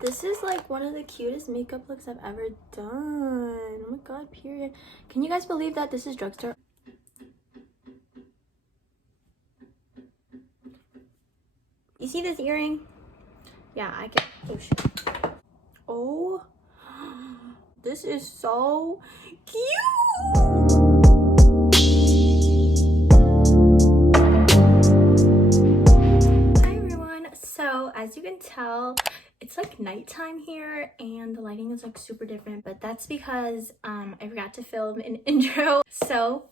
This is like one of the cutest makeup looks I've ever done. Oh my god, period. Can you guys believe that this is Drugstore? You see this earring? Yeah, I can. Oh shit. Oh, this is so cute. Hi everyone. So as you can tell, it's like nighttime here and the lighting is like super different, but that's because I forgot to film an intro. So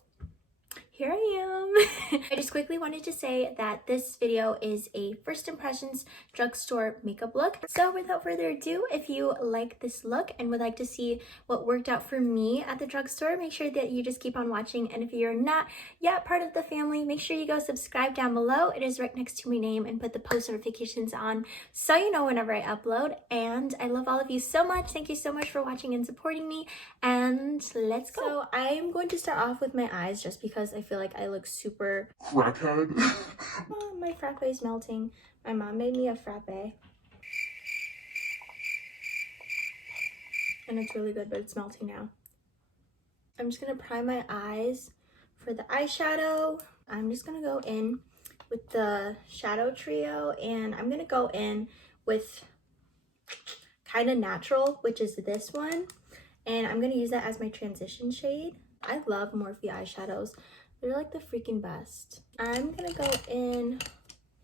here I am. I just quickly wanted to say that this video is a first impressions drugstore makeup look. So without further ado, if you like this look and would like to see what worked out for me at the drugstore, make sure that you just keep on watching. And if you're not yet part of the family, make sure you go subscribe down below. It is right next to my name, and put the post notifications on so you know whenever I upload. And I love all of you so much. Thank you so much for watching and supporting me. And let's go. So I'm going to start off with my eyes just because I feel like I look super crackhead. Oh, my frappe is melting. My mom made me a frappe. And it's really good, but it's melting now. I'm just gonna prime my eyes for the eyeshadow. I'm just gonna go in with the shadow trio, and I'm gonna go in with kind of natural, which is this one. And I'm gonna use that as my transition shade. I love Morphe eyeshadows. They're like the freaking best. I'm gonna go in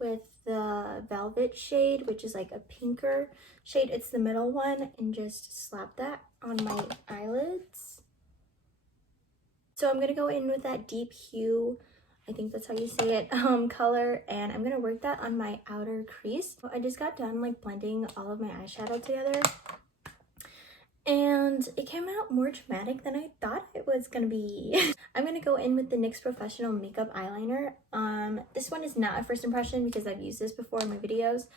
with the Velvet shade, which is like a pinker shade. It's the middle one, and just slap that on my eyelids. So I'm gonna go in with that deep hue, I think that's how you say it, color, and I'm gonna work that on my outer crease. I just got done like blending all of my eyeshadow together, and it came out more dramatic than I thought it was gonna be. I'm gonna go in with the NYX Professional Makeup Eyeliner. This one is not a first impression because I've used this before in my videos,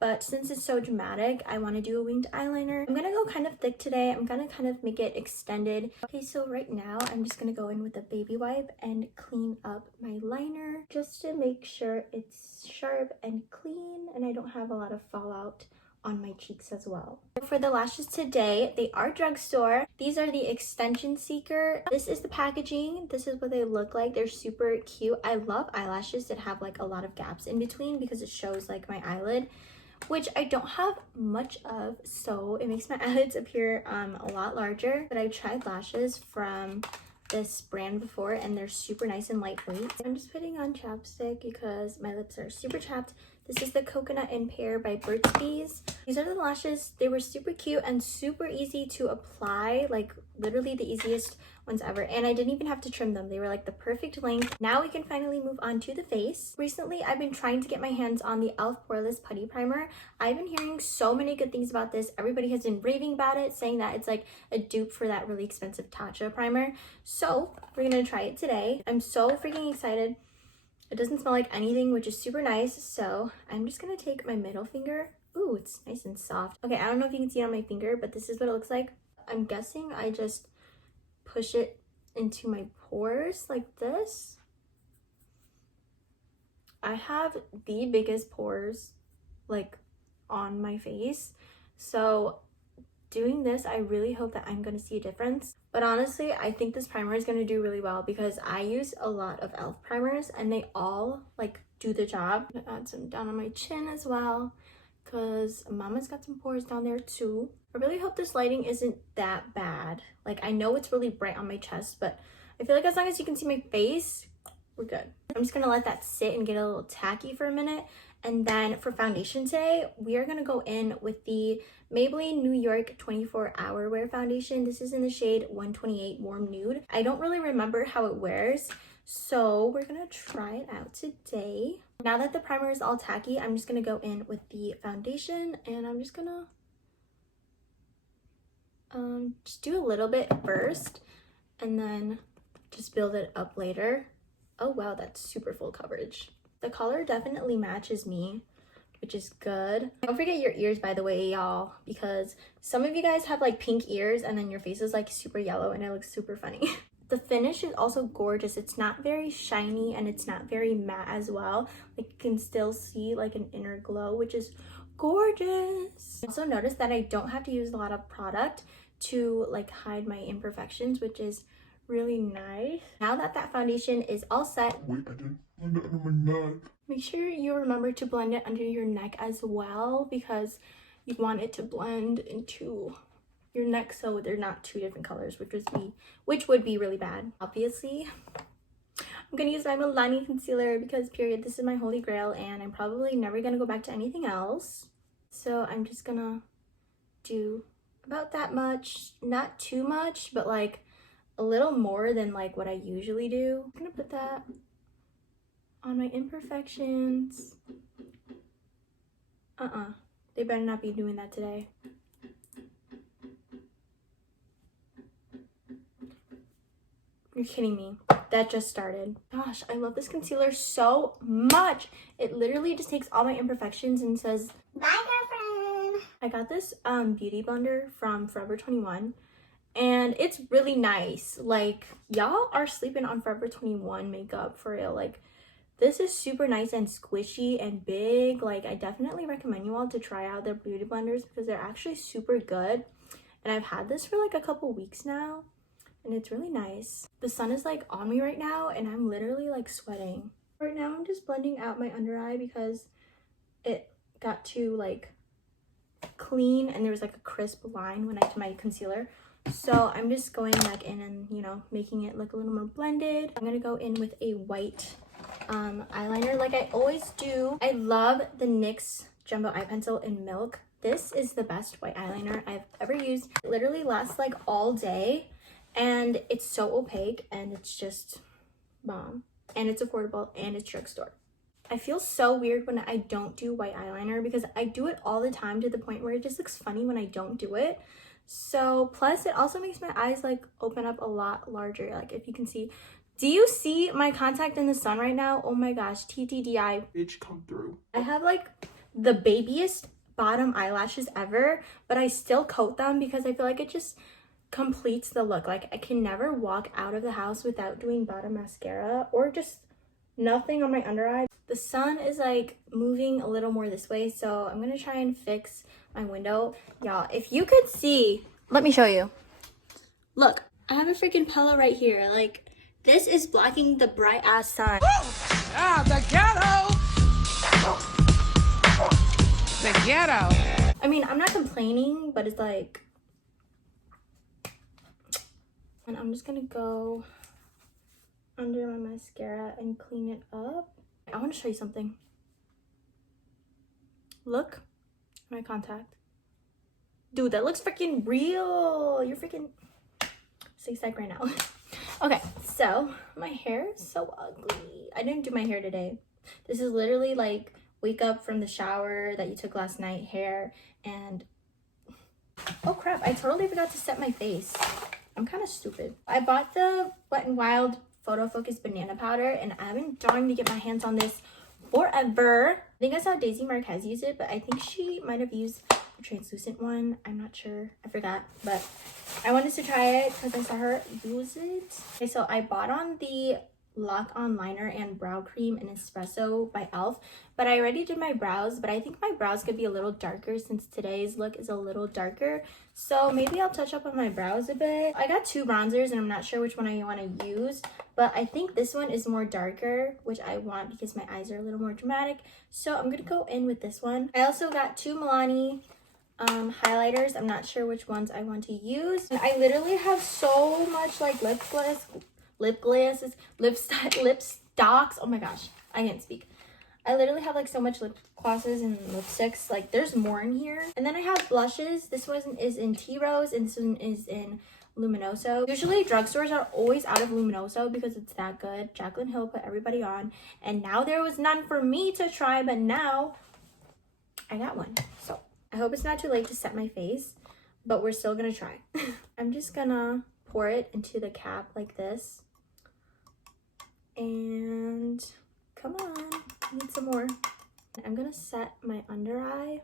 but since it's so dramatic, I want to do a winged eyeliner. I'm gonna go kind of thick today. I'm gonna kind of make it extended. Okay, so right now I'm just gonna go in with a baby wipe and clean up my liner just to make sure it's sharp and clean and I don't have a lot of fallout on my cheeks as well. For the lashes today, they are Drugstore. These are the Extension Seeker. This is the packaging. This is what they look like. They're super cute. I love eyelashes that have like a lot of gaps in between because it shows like my eyelid, which I don't have much of, so it makes my eyelids appear a lot larger. But I've tried lashes from this brand before and they're super nice and lightweight. I'm just putting on chapstick because my lips are super chapped. This is the Coconut and Pear by Burt's Bees. These are the lashes. They were super cute and super easy to apply, like literally the easiest ones ever. And I didn't even have to trim them. They were like the perfect length. Now we can finally move on to the face. Recently, I've been trying to get my hands on the e.l.f. Poreless Putty Primer. I've been hearing so many good things about this. Everybody has been raving about it, saying that it's like a dupe for that really expensive Tatcha primer. So we're gonna try it today. I'm so freaking excited. It doesn't smell like anything, which is super nice. So I'm just gonna take my middle finger. Ooh, it's nice and soft. Okay, I don't know if you can see it on my finger, but this is what it looks like. I'm guessing I just push it into my pores like this. I have the biggest pores like on my face. So doing this, I really hope that I'm gonna see a difference. But honestly, I think this primer is gonna do really well because I use a lot of e.l.f. primers and they all like do the job. I'm gonna add some down on my chin as well because mama's got some pores down there too. I really hope this lighting isn't that bad. Like, I know it's really bright on my chest, but I feel like as long as you can see my face, we're good. I'm just gonna let that sit and get a little tacky for a minute. And then for foundation today, we are gonna go in with the Maybelline New York 24 Hour Wear Foundation. This is in the shade 128 Warm Nude. I don't really remember how it wears, so we're gonna try it out today. Now that the primer is all tacky, I'm just gonna go in with the foundation, and I'm just gonna just do a little bit first and then just build it up later. Oh wow, that's super full coverage. The color definitely matches me, which is good. Don't forget your ears, by the way, y'all, because some of you guys have like pink ears and then your face is like super yellow and it looks super funny. The finish is also gorgeous. It's not very shiny and it's not very matte as well. Like, you can still see like an inner glow, which is gorgeous. Also notice that I don't have to use a lot of product to like hide my imperfections, which is really nice. Now that that foundation is all set, wait, I didn't blend it under my neck. Make sure you remember to blend it under your neck as well, because you want it to blend into your neck so they're not two different colors, which would be really bad. Obviously, I'm gonna use my Milani concealer because period, this is my holy grail and I'm probably never gonna go back to anything else. So I'm just gonna do about that much, not too much, but like a little more than like what I usually do. I'm gonna put that on my imperfections. They better not be doing that today. You're kidding me. That just started. Gosh, I love this concealer so much. It literally just takes all my imperfections and says, bye girlfriend. I got this beauty blender from Forever 21 and it's really nice. Like, y'all are sleeping on Forever 21 makeup for real. Like, this is super nice and squishy and big. Like, I definitely recommend you all to try out their beauty blenders because they're actually super good. And I've had this for like a couple weeks now and it's really nice. The sun is like on me right now and I'm literally like sweating. Right now I'm just blending out my under eye because it got too like clean and there was like a crisp line when I did my concealer. So I'm just going back in and, you know, making it look a little more blended. I'm gonna go in with a white eyeliner like I always do. I love the NYX Jumbo Eye Pencil in Milk. This is the best white eyeliner I've ever used. It literally lasts like all day and it's so opaque and it's just bomb. And it's affordable and it's drugstore. I feel so weird when I don't do white eyeliner because I do it all the time to the point where it just looks funny when I don't do it. So plus it also makes my eyes like open up a lot larger. Like if you can see, do you see my contact in the sun right now? Oh my gosh, TTDI. Bitch, come through. I have like the babiest bottom eyelashes ever, but I still coat them because I feel like it just completes the look. Like I can never walk out of the house without doing bottom mascara or just nothing on my under eye. The sun is like moving a little more this way, so I'm gonna try and fix my window. Y'all, if you could see, let me show you. Look, I have a freaking pillow right here. Like, this is blocking the bright ass sun. Ah, the ghetto! The ghetto! I mean, I'm not complaining, but it's like, and I'm just gonna go under my mascara and clean it up. I want to show you something. Look, my contact. Dude, that looks freaking real. You're freaking so psyched right now. Okay, so my hair is so ugly. I didn't do my hair today. This is literally like wake up from the shower that you took last night hair. And oh crap, I totally forgot to set my face. I'm kind of stupid. I bought the Wet n Wild Photo Focus Banana Powder and I've been dying to get my hands on this forever. I think I saw Daisy Marquez use it, but I think she might have used the translucent one. I'm not sure. I forgot, but I wanted to try it because I saw her use it. Okay, so I bought on the Lock On Liner and Brow Cream in Espresso by e.l.f. But I already did my brows, but I think my brows could be a little darker since today's look is a little darker. So maybe I'll touch up on my brows a bit. I got two bronzers and I'm not sure which one I want to use, but I think this one is more darker, which I want because my eyes are a little more dramatic. So I'm going to go in with this one. I also got two Milani highlighters. I'm not sure which ones I want to use. And I literally have so much like lip stocks. Oh my gosh, I can't speak. I literally have like so much lip glosses and lipsticks. Like there's more in here. And then I have blushes. This one is in Tea Rose and this one is in Luminoso. Usually drugstores are always out of Luminoso because it's that good. Jaclyn Hill put everybody on and now there was none for me to try, but now I got one. So I hope it's not too late to set my face, but we're still gonna try. I'm just gonna pour it into the cap like this. And come on, I need some more. I'm gonna set my under eye.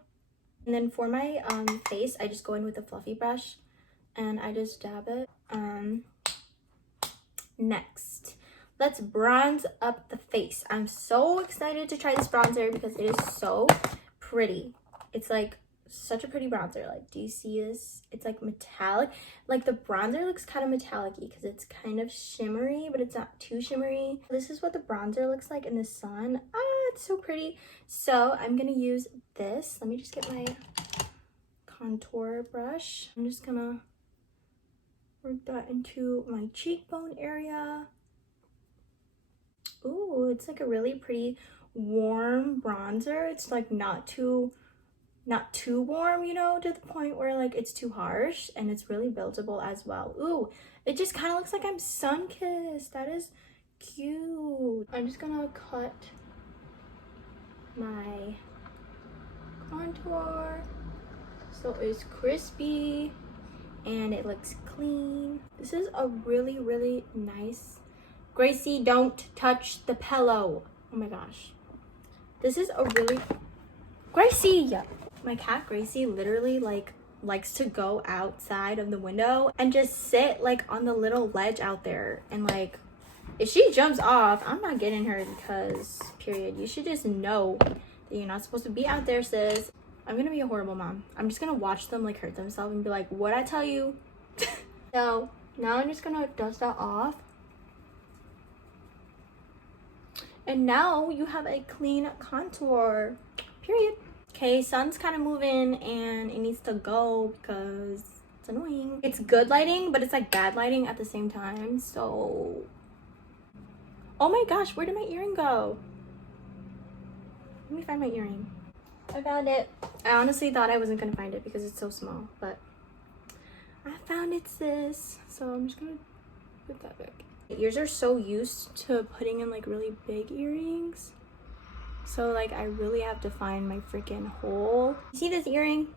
And then for my face, I just go in with a fluffy brush and I just dab it. Next, let's bronze up the face. I'm so excited to try this bronzer because it is so pretty. It's like such a pretty bronzer. Like, do you see this? It's like metallic. Like the bronzer looks kind of metallic-y because it's kind of shimmery, but it's not too shimmery. This is what the bronzer looks like in the sun. It's so pretty. So I'm gonna use this. Let me just get my contour brush. I'm just gonna work that into my cheekbone area. Ooh, it's like a really pretty warm bronzer. It's like not too warm, you know, to the point where like it's too harsh, and it's really buildable as well. Ooh, it just kind of looks like I'm sun-kissed. That is cute. I'm just gonna cut my contour so it's crispy and it looks clean. This is a really, really nice. Gracie, don't touch the pillow. Oh my gosh. This is a really... Gracie! My cat Gracie literally like likes to go outside of the window and just sit like on the little ledge out there, and like if she jumps off, I'm not getting her, because period. You should just know that you're not supposed to be out there, sis. I'm gonna be a horrible mom. I'm just gonna watch them like hurt themselves and be like, what'd I tell you? So now I'm just gonna dust that off. And now you have a clean contour, period. Okay, sun's kind of moving and it needs to go because it's annoying. It's good lighting, but it's like bad lighting at the same time. So, oh my gosh, where did my earring go? Let me find my earring. I found it. I honestly thought I wasn't gonna find it because it's so small, but I found it, sis. So I'm just gonna put that back. Ears are so used to putting in like really big earrings, so like I really have to find my freaking hole. You see this earring?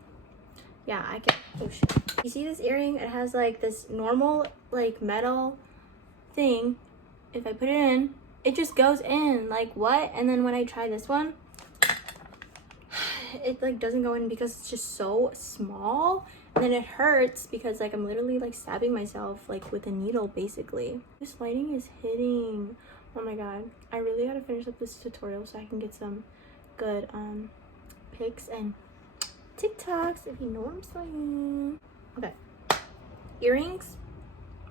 Yeah, I can. Oh shit. You see this earring? It has like this normal like metal thing. If I put it in, it just goes in. Like what? And then when I try this one, it like doesn't go in because it's just so small. And then it hurts because like I'm literally like stabbing myself like with a needle basically. This lighting is hitting. Oh my god. I really gotta finish up this tutorial so I can get some good pics and TikToks, if you know what I'm saying. Okay. Earrings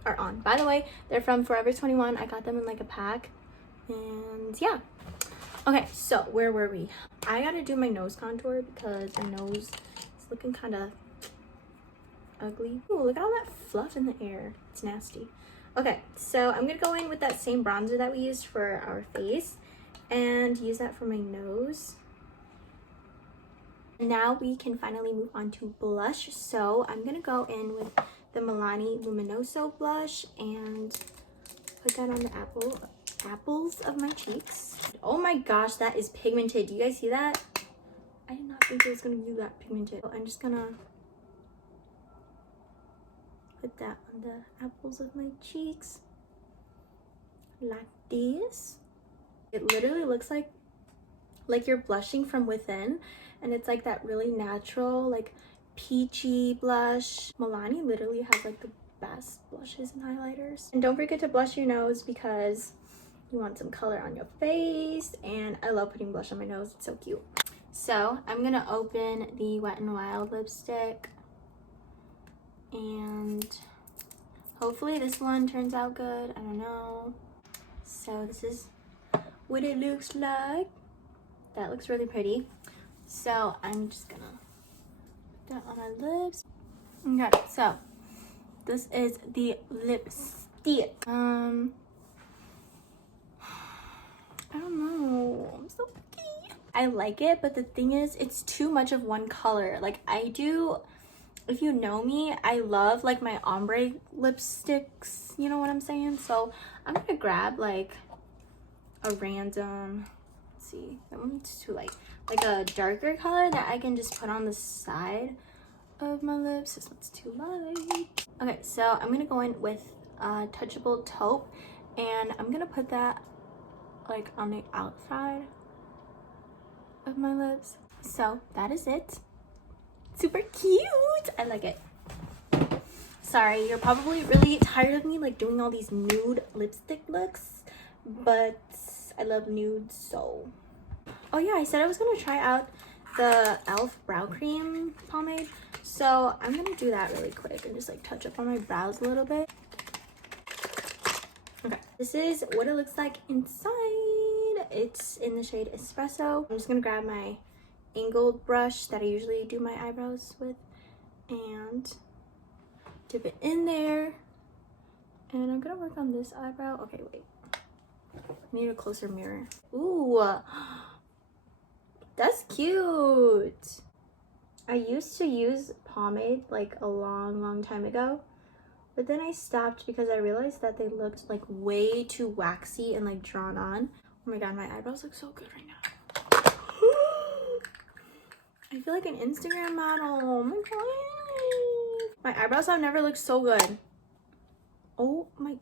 are on. By the way, they're from Forever 21. I got them in like a pack. And yeah. Okay, so where were we? I gotta do my nose contour because my nose is looking kind of ugly. Ooh, look at all that fluff in the air. It's nasty. Okay, so I'm gonna go in with that same bronzer that we used for our face and use that for my nose. Now we can finally move on to blush. So I'm gonna go in with the Milani Luminoso blush and put that on the apples of my cheeks. Oh my gosh, that is pigmented. Do you guys see that? I did not think it was gonna be that pigmented. So I'm just gonna put that on the apples of my cheeks like this. It literally looks like you're blushing from within, and it's like that really natural like peachy blush. Milani literally has like the best blushes and highlighters. And don't forget to blush your nose because you want some color on your face, and I love putting blush on my nose. It's so cute. So I'm gonna open the Wet n Wild lipstick, and hopefully this one turns out good. I don't know. So this is what it looks like. That looks really pretty. So I'm just gonna put that on my lips. Okay, so this is the lipstick. I don't know. I'm so picky. I like it, but the thing is, it's too much of one color. Like I do, if you know me, I love like my ombre lipsticks. You know what I'm saying? So I'm gonna grab like a random, let's see, that one's too light. Like a darker color that I can just put on the side of my lips. This one's too light. Okay, so I'm gonna go in with touchable taupe, and I'm gonna put that like on the outside of my lips. So that is it. Super cute. I like it. Sorry, you're probably really tired of me like doing all these nude lipstick looks, but I love nude. So oh yeah, I said I was gonna try out the e.l.f. brow cream pomade. So I'm gonna do that really quick and just like touch up on my brows a little bit. Okay, this is what it looks like inside. It's in the shade Espresso. I'm just gonna grab my angled brush that I usually do my eyebrows with and dip it in there. And I'm gonna work on this eyebrow. Okay, wait. I need a closer mirror. Ooh, that's cute. I used to use pomade like a long time ago, but then I stopped because I realized that they looked like way too waxy and like drawn on. Oh my god, my eyebrows look so good right now. I feel like an Instagram model. Oh my god. My eyebrows have never looked so good. Oh my.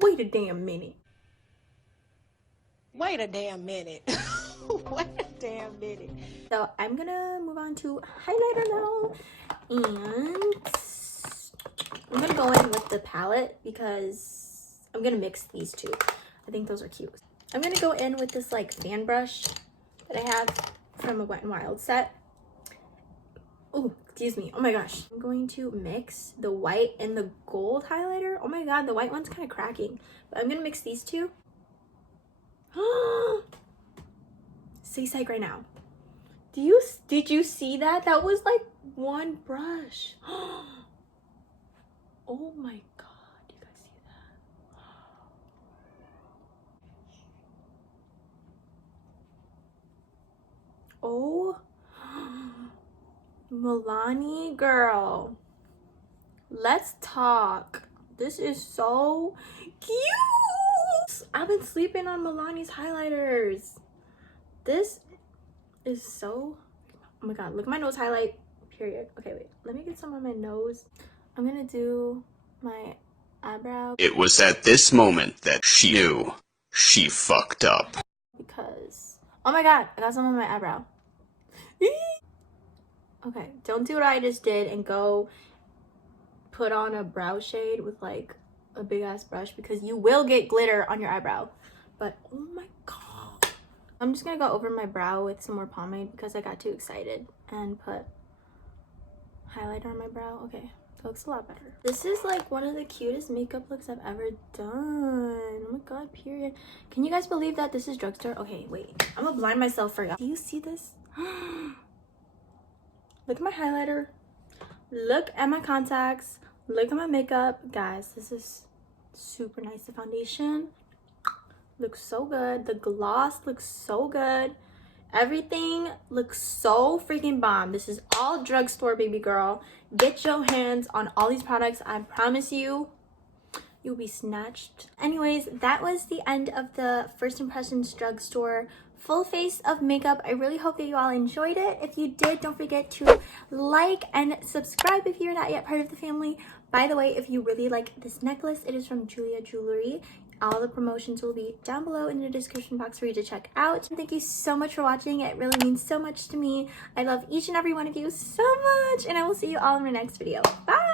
Wait a damn minute. Wait a damn minute. Wait a damn minute. So I'm gonna move on to highlighter now. And I'm gonna go in with the palette because I'm gonna mix these two. I think those are cute. I'm gonna go in with this like fan brush that I have from a Wet n Wild set. Oh, excuse me. Oh my gosh. I'm going to mix the white and the gold highlighter. Oh my god, the white one's kind of cracking. But I'm gonna mix these two. Stay psych right now. Did you see that? That was like one brush. Oh my god, you guys see that? Oh, Milani girl, let's talk. This is so cute. I've been sleeping on Milani's highlighters. This is so, oh my god, look at my nose highlight, period. Okay, wait, let me get some on my nose. I'm gonna do my eyebrow. It was at this moment that she knew she fucked up. Because, oh my god, I got some on my eyebrow. Okay, don't do what I just did and go put on a brow shade with like a big ass brush because you will get glitter on your eyebrow. But oh my god. I'm just gonna go over my brow with some more pomade because I got too excited and put highlighter on my brow. Okay, that looks a lot better. This is like one of the cutest makeup looks I've ever done. Oh my god, period. Can you guys believe that this is Drugstore? Okay, wait, I'm gonna blind myself for y'all. Do you see this? Look at my highlighter. Look at my contacts. Look at my makeup. Guys, this is super nice. The foundation looks so good. The gloss looks so good. Everything looks so freaking bomb. This is all Drugstore, baby girl. Get your hands on all these products. I promise you, you'll be snatched. Anyways, that was the end of the First Impressions Drugstore full face of makeup. I really hope that you all enjoyed it. If you did, don't forget to like and subscribe if you're not yet part of the family. By the way, if you really like this necklace, it is from Julia Jewelry. All the promotions will be down below in the description box for you to check out. Thank you so much for watching. It really means so much to me. I love each and every one of you so much, and I will see you all in my next video. Bye!